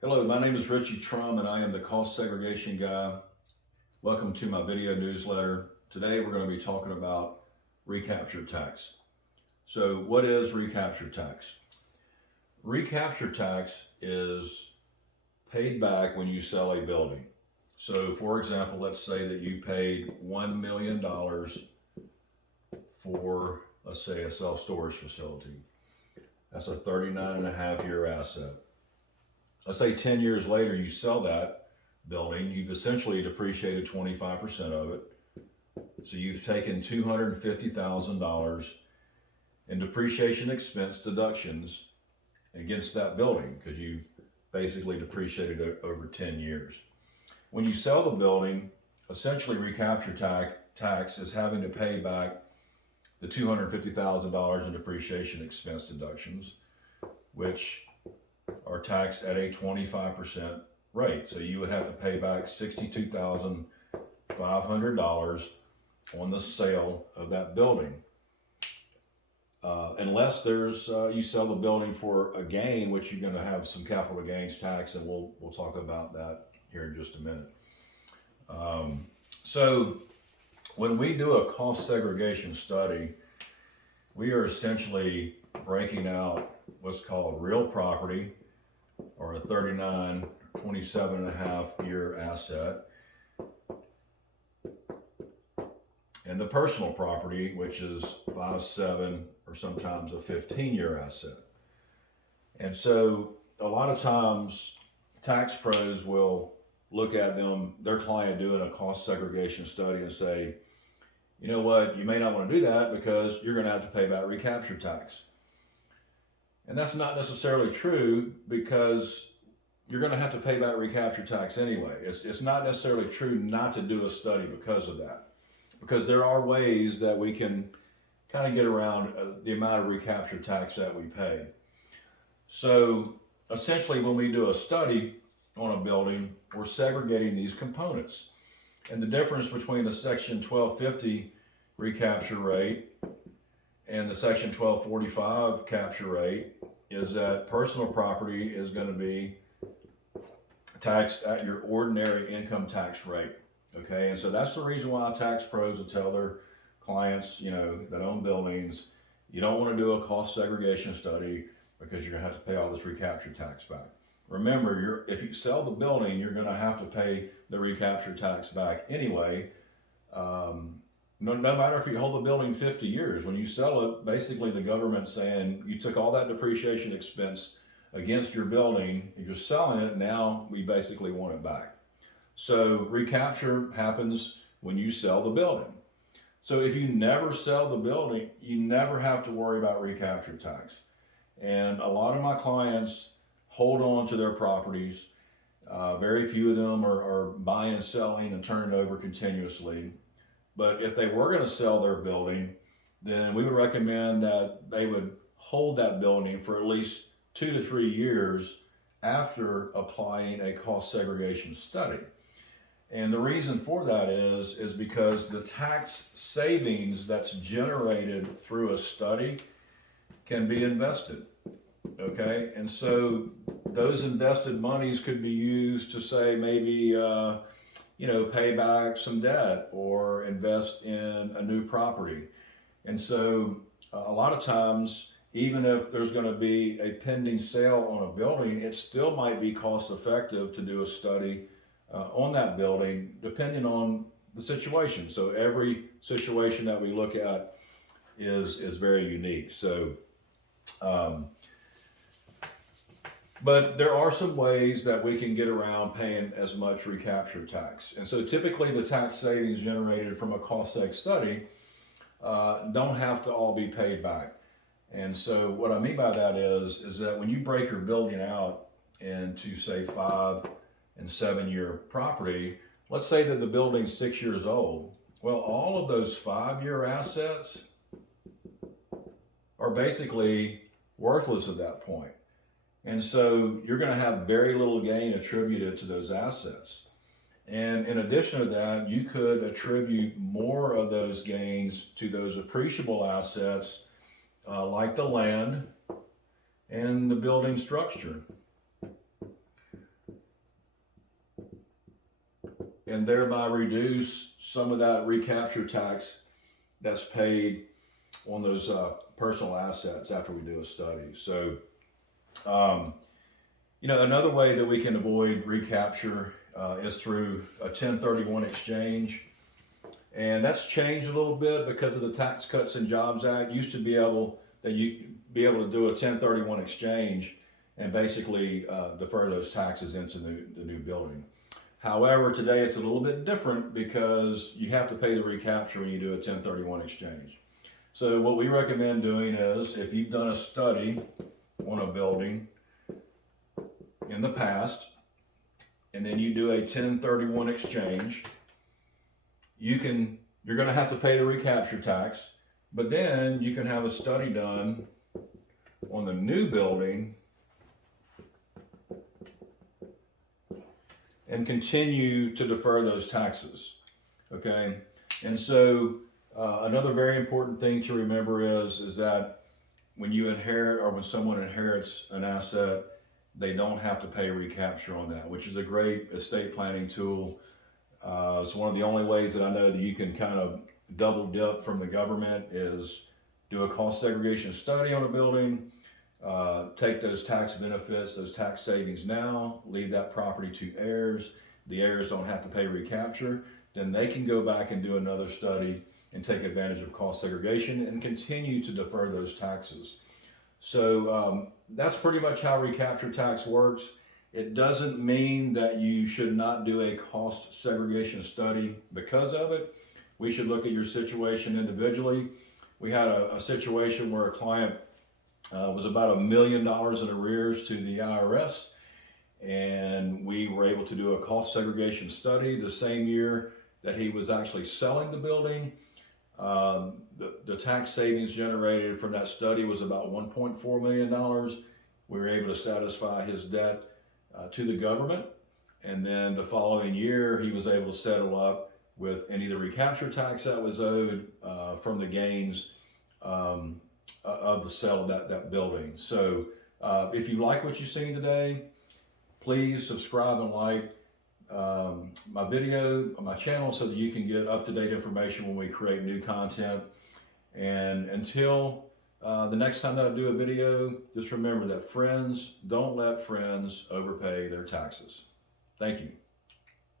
Hello, my name is Richie Trum and I am the Cost Segregation Guy. Welcome to my video newsletter. Today we're going to be talking about recapture tax. So, what is recapture tax? Recapture tax is paid back when you sell a building. So, for example, let's say that you paid $1 million for, let's say, a self storage facility. That's a 39 and a half year asset. Let's say 10 years later you sell that building, you've essentially depreciated 25% of it. So you've taken $250,000 in depreciation expense deductions against that building because you've basically depreciated it over 10 years. When you sell the building, essentially recapture tax is having to pay back the $250,000 in depreciation expense deductions, which are taxed at a 25% rate. So you would have to pay back $62,500 on the sale of that building. Unless you sell the building for a gain, which you're going to have some capital gains tax, and we'll talk about that here in just a minute. So when we do a cost segregation study, we are essentially breaking out what's called real property, or a 39, 27 and a half year asset, and the personal property, which is 5, 7, or sometimes a 15-year asset. And so a lot of times tax pros will look at their client doing a cost segregation study and say, you know what, you may not want to do that because you're going to have to pay back recapture tax. And that's not necessarily true because you're going to have to pay back recapture tax anyway. It's not necessarily true not to do a study because of that. Because there are ways that we can kind of get around the amount of recapture tax that we pay. So essentially, when we do a study on a building, we're segregating these components. And the difference between the Section 1250 recapture rate and the Section 1245 capture rate is that personal property is going to be taxed at your ordinary income tax rate. Okay, and so that's the reason why tax pros will tell their clients, that own buildings, you don't want to do a cost segregation study because you're going to have to pay all this recapture tax back. Remember, if you sell the building, you're going to have to pay the recapture tax back anyway. No matter if you hold the building 50 years, when you sell it, basically the government's saying you took all that depreciation expense against your building, you're selling it, now we basically want it back. So recapture happens when you sell the building. So if you never sell the building, you never have to worry about recapture tax. And a lot of my clients hold on to their properties. Very few of them are buying and selling and turning it over continuously. But if they were going to sell their building, then we would recommend that they would hold that building for at least 2 to 3 years after applying a cost segregation study. And the reason for that is because the tax savings that's generated through a study can be invested. Okay, and so those invested monies could be used to say maybe pay back some debt or invest in a new property. And so a lot of times, even if there's going to be a pending sale on a building, it still might be cost effective to do a study on that building, depending on the situation. So every situation that we look at is very unique. So, but there are some ways that we can get around paying as much recapture tax. And so typically the tax savings generated from a cost seg study don't have to all be paid back. And so what I mean by that is that when you break your building out into say 5 and 7 year property, let's say that the building's 6 years old. Well, all of those 5-year assets are basically worthless at that point. And so you're going to have very little gain attributed to those assets. And in addition to that, you could attribute more of those gains to those appreciable assets like the land and the building structure. and thereby reduce some of that recapture tax that's paid on those personal assets after we do a study. So, another way that we can avoid recapture is through a 1031 exchange. And that's changed a little bit because of the Tax Cuts and Jobs Act. Used to be able to do a 1031 exchange and basically defer those taxes into the new building. However, today it's a little bit different because you have to pay the recapture when you do a 1031 exchange. So what we recommend doing is, if you've done a study on a building in the past, and then you do a 1031 exchange, you're going to have to pay the recapture tax, but then you can have a study done on the new building and continue to defer those taxes. Okay, and so another very important thing to remember is that when you inherit, or when someone inherits an asset, they don't have to pay recapture on that, which is a great estate planning tool. It's one of the only ways that I know that you can kind of double dip from the government is do a cost segregation study on a building, take those tax benefits, those tax savings now, leave that property to heirs. The heirs don't have to pay recapture. Then they can go back and do another study and take advantage of cost segregation and continue to defer those taxes. So that's pretty much how recapture tax works. It doesn't mean that you should not do a cost segregation study because of it. We should look at your situation individually. We had a situation where a client was about $1 million in arrears to the IRS, and we were able to do a cost segregation study the same year that he was actually selling the building. The tax savings generated from that study was about $1.4 million. We were able to satisfy his debt to the government, and then the following year he was able to settle up with any of the recapture tax that was owed from the gains of the sale of that building. So if you like what you've seen today, please subscribe and like my video on my channel so that you can get up-to-date information when we create new content. And until the next time that I do a video, just remember that friends don't let friends overpay their taxes. Thank you.